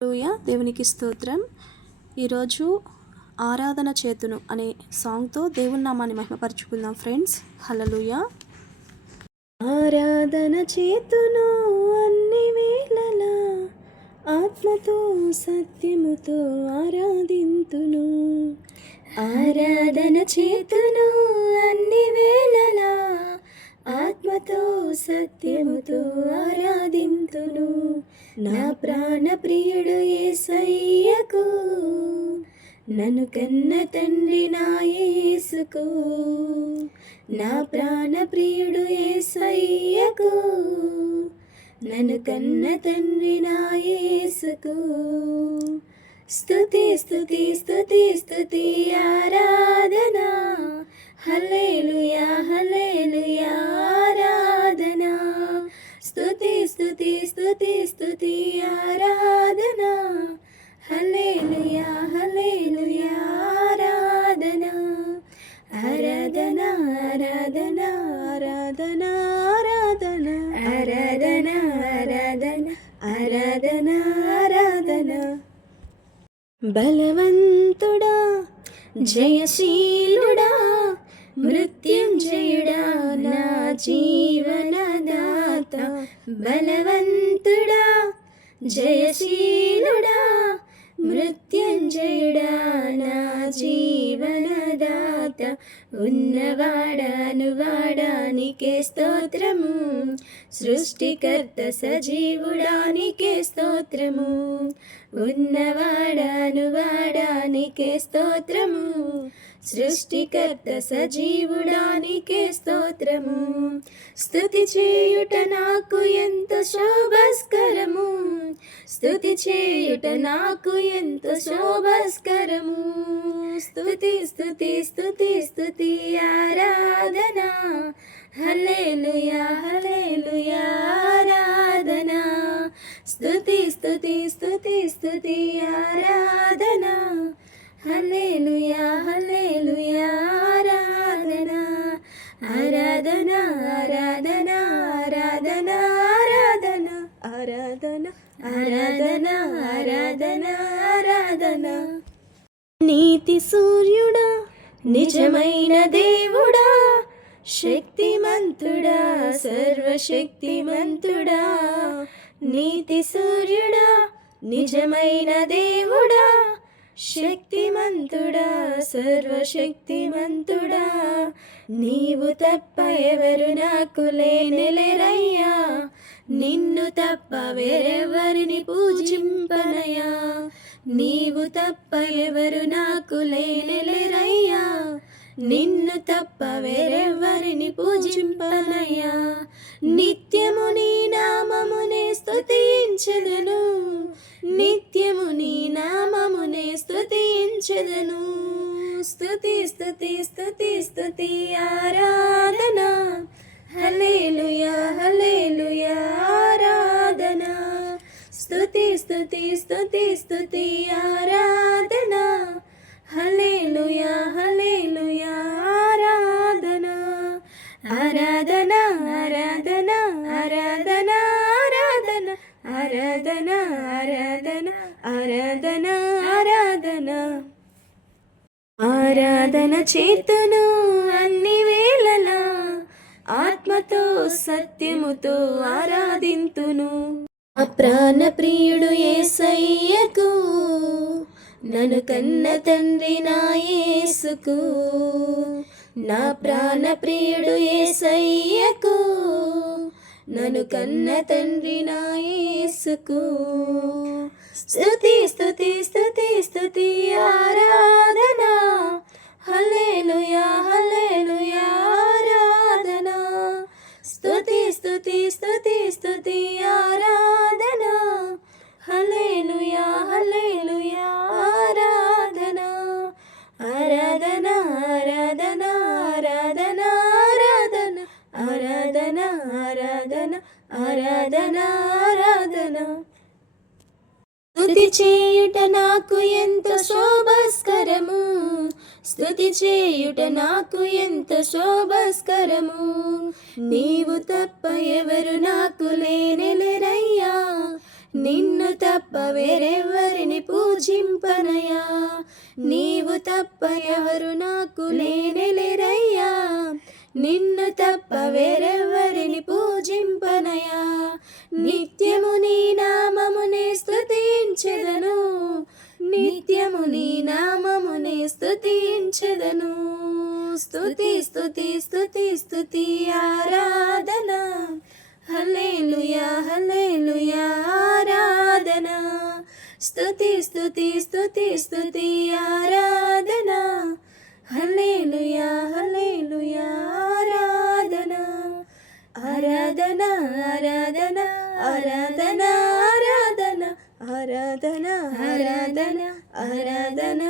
హల్లెలూయా దేవునికి స్తోత్రం. ఈరోజు ఆరాధన చేతును అనే సాంగ్తో దేవుని నామాన్ని మహిమపరచుకుందాం ఫ్రెండ్స్. హల్లెలూయా. ఆరాధన చేతును అన్ని వేళలా ఆత్మతో సత్యముతో ఆరాధింతును. ఆరాధన చేతును అన్ని వేళలా ఆత్మతో సత్యముతో ఆరాధింతును. నా ప్రాణ ప్రియుడు యేసయ్యకు, నన్ను కన్న తండ్రి నా యేసుకు. నా ప్రాణ ప్రియుడు యేసయ్యకు, నన్ను కన్న తండ్రి నా యేసుకు. స్తుతి స్తుతి స్తుతి స్తుతి ఆరాధన, హల్లెలూయా హల్లెలూయా ఆరాధన. స్తుతి స్తుతి స్తుతి స్తుతి ఆరాధన, హల్లెలూయా హల్లెలూయా ఆరాధన. ఆరాధన ఆరాధన ఆరాధన ఆరాధన ఆరాధన ఆరాధన ఆరాధన ఆరాధన. బలవంతుడా జయశీలుడా మృత్యుంజయుడా నా జీవనదాత. బలవంతుడా జయశీలుడా మృత్యుంజయుడా నా జీవనదాత. ఉన్నవాడానువాడానికే స్తోత్రము, సృష్టికర్త సజీవుడానికే స్తోత్రము. ఉన్నవాడానువాడానికే స్తోత్రము, సృష్టికర్త సజీవుడానికే స్తోత్రము. స్తుతి చేయుట నాకు ఎంత శోభస్కరము, స్తుతి చేయుట నాకు ఎంత శోభస్కరము. స్తుతి స్తుతి స్తుతి స్తుతి ఆరాధన, హల్లెలూయా హల్లెలూయా ఆరాధన. స్తుతి స్తుతి స్తుతి స్తుతి ఆరాధన, హల్లెలూయా హల్లెలూయా ఆరాధన. ఆరాధన ఆరాధన ఆరాధన ఆరాధన ఆరాధన ఆరాధన ఆరాధన ఆరాధన. నీతి సూర్యుడా నిజమైన దేవుడా, శక్తిమంతుడా సర్వశక్తిమంతుడా. నీతి సూర్యుడా నిజమైన దేవుడా, శక్తిమంతుడా సర్వశక్తిమంతుడా. నీవు తప్ప ఎవరు నాకు లేరయ్యా, నిన్ను తప్ప వేరెవరిని పూజింపనయా. నీవు తప్ప ఎవరు నాకు లేరయ్యా, నిన్ను తప్ప వేరెవరిని పూజింపనయా. నిత్యము నీ నామమునే స్తుతించెదను, నిత్యము నీ నామమునే స్తుతించెదను. స్తుతి స్తుతి స్తుతి స్తుతి ఆరాధన, హల్లెలూయా హల్లెలూయా ఆరాధన. స్తుతి స్తుతి స్తుతి స్తుతి ఆరాధన, హల్లెలూయా హల్లెలూయా ఆరాధన. ఆరాధన ఆరాధన ఆరాధన ఆరాధన ఆరాధన ఆరాధన ఆరాధన ఆరాధన. ఆరాధన చేతును అన్ని వేళలా ఆత్మతో సత్యముతో ఆరాధింతును. ఆ ప్రాణ ప్రియుడు యేసయ్యకు, నన్ను కన్న తండ్రి నా యేసుకు. నా ప్రాణ ప్రియుడు యేసయ్యకు, నన్ను కన్న తండ్రి నా యేసుకు. స్తుతి స్తుతి స్తుతి స్తుతి ఆరాధన, హల్లెలూయా హల్లెలూయా ఆరాధన. స్తుతి స్తుతి స్తుతి స్తుతి ఆరాధన, హల్లెలూయా హల్లెలూయా ఆరాధన. ఆరాధన ఆరాధన ఆరాధన ఆరాధన ఆరాధన ఆరాధన ఆరాధన ఆరాధన. స్తుతి చేయుట నాకు ఎంత శోభస్కరము, స్తుతి చేయుట నాకు ఎంత శోభస్కరము. నీవు తప్ప ఎవరు నాకు లేరయ్యా, నిన్ను తప్ప వేరెవరిని పూజింపనయా, నీవు తప్ప ఎవరు నాకు లేరయ్యా, నిన్ను తప్ప వేరెవరిని పూజింపనయా, నిత్యము నీ నామమునే స్తుతించెదను, నిత్యము నీ నామమునే స్తుతించెదను. స్తుతి స్తుతి స్తుతి స్తుతి ఆరాధన, హల్లెలూయా హల్లెలూయా ఆరాధన. స్తుతి స్తుతి స్తుతి స్తుతి ఆరాధన, హల్లెలూయా హల్లెలూయా ఆరాధన. ఆరాధన ఆరాధన ఆరాధన ఆరాధన ఆరాధన ఆరాధన ఆరాధన